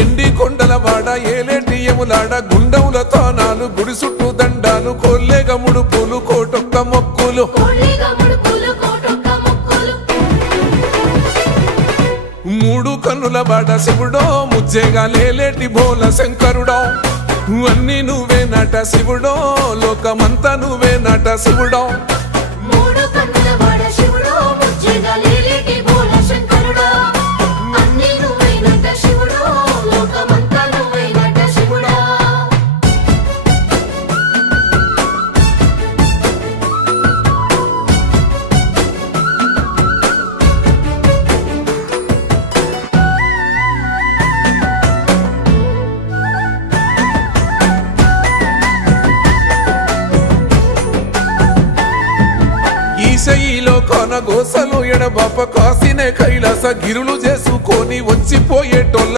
ఎండి కొండలవాడ ఏలేటి యములాడ గుండముల తానాలు గుడి చుట్టూ దండాలు కొల్లేగ ముడుపులు కోటొక్క మొక్కులు మూడు కన్నుల బాడ శివుడో ముజ్జేగా లేలేటి బోల శంకరుడో అన్ని నువ్వే నట శివుడో లోకమంతా నువ్వే నట శివుడో ఈశయిలో కొన గోసలు ఎడబాప కాసినే కైలాస గిరులు చేసుకొని వచ్చిపోయేట